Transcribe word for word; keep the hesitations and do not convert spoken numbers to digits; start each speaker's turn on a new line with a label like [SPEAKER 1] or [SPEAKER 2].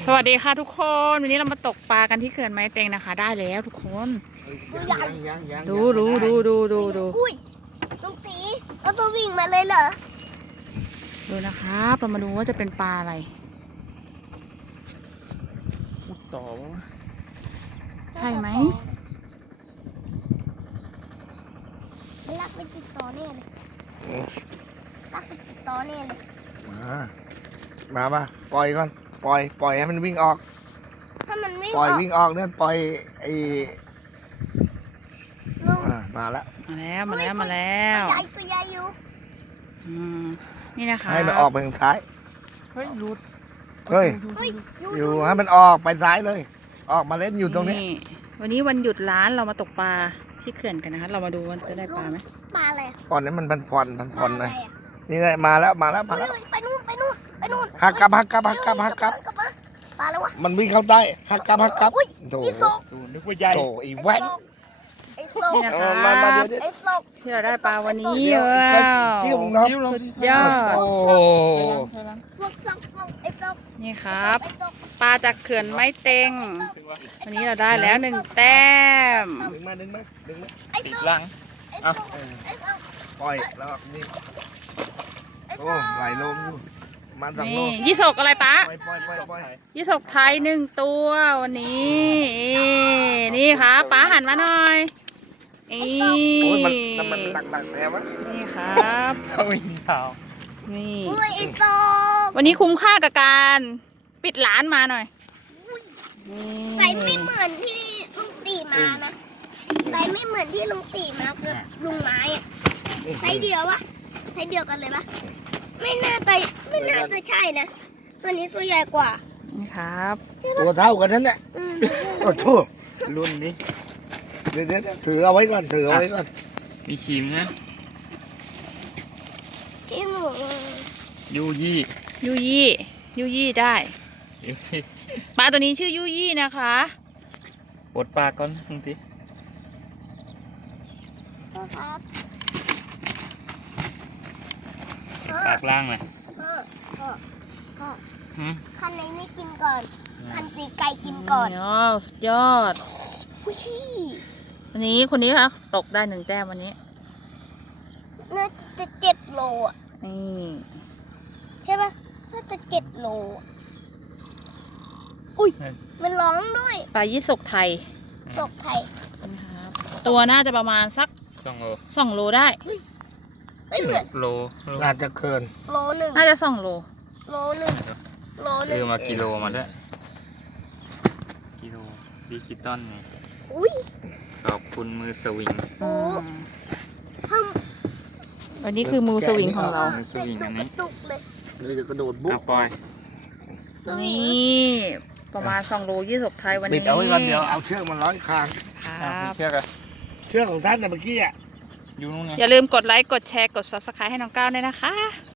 [SPEAKER 1] สวัสดีค่ะทุกคนวันนี้เรามาตกปลากันที่เขื่อนไม้เต็งนะคะได้แล้วทุกคนดูดูดูดูดูดู
[SPEAKER 2] อุ้ยลุงตีเอาตัววิ่งมาเลยเหรอ
[SPEAKER 1] ดูนะครับเรามาดูว่าจะเป็นปลาอะไร
[SPEAKER 3] ต่อ
[SPEAKER 1] ใช่ไหม
[SPEAKER 2] ลักไปติดต่อเนี่ยเลยลักไปติดต่อเนี่ยเลย
[SPEAKER 4] มามาปะปล่อยก่อนปล่อยปล่อยให้มันวิ่งออก
[SPEAKER 2] ถ้ามันวิ่ง
[SPEAKER 4] ปล่อย
[SPEAKER 2] ออก
[SPEAKER 4] วิ่งออกเนี่ยปล่อยไอ้
[SPEAKER 2] ลุง
[SPEAKER 4] อ่ามาแล้ว
[SPEAKER 1] มาแล้วมาแล้วมาแล้ว
[SPEAKER 2] ตัวใหญ่ตัวใหญ่อยู่
[SPEAKER 1] อืมนี่นะคะ
[SPEAKER 4] ให้มันออกไปทางซ้าย
[SPEAKER 3] เฮ้ยรุด
[SPEAKER 4] เฮ้ย
[SPEAKER 2] เฮ้ย
[SPEAKER 4] อยู่ให้มันออกไปซ้ายเลย ออกมาเล่นอยู่ตรงนี้
[SPEAKER 1] วันนี้วันหยุดร้านเรามาตกปลาที่เขื่อนกันนะคะเรามาดูว่าจะได้ปลาไหม
[SPEAKER 2] ปลาอะไรอะ
[SPEAKER 4] ก่อนนี้มันพันผ่อนพัน
[SPEAKER 2] ป
[SPEAKER 4] ผ่อ
[SPEAKER 2] ลาน อะไร
[SPEAKER 4] เลย
[SPEAKER 2] อะ
[SPEAKER 4] นี่ไงมาแล้วมาแล้วมา
[SPEAKER 2] เฮ้
[SPEAKER 4] แล้ว
[SPEAKER 2] ยไปนู่นไปนู่นไปนู่น
[SPEAKER 4] หักกลับหักกลับหักกลับหักกลับ
[SPEAKER 2] มาปลาอะไรวะ
[SPEAKER 4] มันวิ่งเข้าใต้หักกลับหักกลับโถ
[SPEAKER 2] อีโซก
[SPEAKER 3] ดูนึกว่าใหญ่
[SPEAKER 4] โถอีแว่น
[SPEAKER 2] ไอ้โซก
[SPEAKER 1] นี่นะ
[SPEAKER 4] เอ
[SPEAKER 1] คะ
[SPEAKER 4] อมามาเดี๋ยวเดี๋ยว
[SPEAKER 2] ไอ้โซก
[SPEAKER 1] ที่เราได้ปลาวันนี้
[SPEAKER 4] เดี๋ยว
[SPEAKER 1] ว้า
[SPEAKER 4] ใกล้
[SPEAKER 1] ว
[SPEAKER 4] จิ้มเนาะ
[SPEAKER 1] สุดยอด
[SPEAKER 4] โอ้
[SPEAKER 2] โซกโซกโซกไอ้โซก
[SPEAKER 1] นี่ครับ
[SPEAKER 2] ไอ้โซก
[SPEAKER 1] ปลาจากเขื่อนไม้เต็งวันนี้เราได้แล้วหนึ่งแต้ม
[SPEAKER 4] ดึงมาดึงมาดึงมา
[SPEAKER 2] ไอ้
[SPEAKER 3] ติ
[SPEAKER 2] โซ
[SPEAKER 3] ด
[SPEAKER 2] ก
[SPEAKER 3] ลัง
[SPEAKER 2] ไอ้
[SPEAKER 3] เอา
[SPEAKER 2] โซกไอ้โซก
[SPEAKER 4] ปล่อยแล้วนี่
[SPEAKER 2] ไอ้โซ
[SPEAKER 4] โอ้
[SPEAKER 2] ก
[SPEAKER 4] ไหลลมอยู่มาสองโล
[SPEAKER 1] นี่ยี่สกอะไรปะ
[SPEAKER 4] ปล่อยปล่อยปล่อยปล่อย
[SPEAKER 1] ยี่สกไทยหนึ่งตัววันนี้นี่ครับป้าหันมาหน่อยนี่
[SPEAKER 4] โอ้ยมันน้ำมันหนักหนักแท้วะ
[SPEAKER 1] นี่ครับ
[SPEAKER 3] เขายิงเท้า
[SPEAKER 1] นี่
[SPEAKER 2] อุ้ยไอ้โซก
[SPEAKER 1] วันนี้คุ้มค่ากับการปิดร้านมาหน่อยนี่
[SPEAKER 2] ใส่ไม่เหมือนที่ลุงตีมานะใส่ไม่เหมือนที่ลุงตีมาคือลุงไม้อะใส่เดียววะใส่เดียวกันเลยปะไม่น่าจะไม่น่าจะใช่นะตัวนี้ตัวใหญ่กว่า
[SPEAKER 1] นี่ครับ
[SPEAKER 4] ตัวเท่ากันนั่นแหละ
[SPEAKER 2] อืม
[SPEAKER 4] โอ้โห
[SPEAKER 3] รุ่นนี้
[SPEAKER 4] เดี๋ยวเดี๋ยวถือเอาไว้ก่อนถือเอาไว้ก่อน
[SPEAKER 3] มีครีมนะ
[SPEAKER 2] ที่หนู
[SPEAKER 3] ยูยี่
[SPEAKER 1] ยูยี่ยูยี่ได้
[SPEAKER 3] ยูยี่
[SPEAKER 1] ปลาตัวนี้ชื่อยูยี่นะคะ
[SPEAKER 3] ปวดปากก่อนบางที
[SPEAKER 2] ครับ
[SPEAKER 3] ปากล่างเลย
[SPEAKER 2] พ่อพ่อพ่อ
[SPEAKER 3] หืม
[SPEAKER 2] คันไหนไม่กินก่อนคันตีไก่กินก่อน
[SPEAKER 1] อ๋อสุดยอด
[SPEAKER 2] อุ้ย
[SPEAKER 1] วันนี้คนนี้ค่ะตกได้หนึ่งแต้มวันนี้
[SPEAKER 2] น่าจะเจ็ดโลอ่ะ
[SPEAKER 1] นี่
[SPEAKER 2] ใช่ปะน่าจะเจ็ดโลอะอุ้ยมันร้องด้วย
[SPEAKER 1] ปลายี่สกไทย
[SPEAKER 2] ตกไทย
[SPEAKER 1] นะครับตัวน่าจะประมาณสัก
[SPEAKER 3] สองโล
[SPEAKER 1] สองโลได้
[SPEAKER 2] ไม่เหมือน
[SPEAKER 3] โล
[SPEAKER 4] น่าจะเกิน
[SPEAKER 2] โลหนึ่ง
[SPEAKER 1] น่าจะสองโล
[SPEAKER 2] โลหนึ่งโลหนึ่
[SPEAKER 3] ลื
[SPEAKER 2] ง
[SPEAKER 3] มมากิโลมาด้วยกิโลดิจิตอลนี่
[SPEAKER 2] อุ้ย
[SPEAKER 3] ขอบคุณมือสวิง
[SPEAKER 2] โอ้ ท
[SPEAKER 1] วันนี้คือมูสวิงของเรา
[SPEAKER 3] มือสวิงอัน
[SPEAKER 2] ำก
[SPEAKER 3] นี้
[SPEAKER 2] ระตุกเลย
[SPEAKER 4] เดี๋ยวจะกระโดดบุ๊
[SPEAKER 3] เอา
[SPEAKER 4] ก
[SPEAKER 3] ปล่อย
[SPEAKER 2] สวิง
[SPEAKER 1] นี่ประมาณสองโลยี่สกไทยวัน
[SPEAKER 4] ปิ
[SPEAKER 1] นี้
[SPEAKER 4] ดเอาไว้ก่อนเดี๋ยวเอาเชือกมาร้อยคาง
[SPEAKER 1] ค
[SPEAKER 3] อ่ะ
[SPEAKER 1] รั
[SPEAKER 3] มี
[SPEAKER 1] บ
[SPEAKER 3] เชือกอะ
[SPEAKER 4] เชือกของท่านน่ะเมื่อกี้อ่ะ
[SPEAKER 3] อยู่นู่นไง
[SPEAKER 1] อย่าลืมกดไลค์ กดแชร์ กด ซับสไครต์ ให้น้องก้าวด้วยนะคะ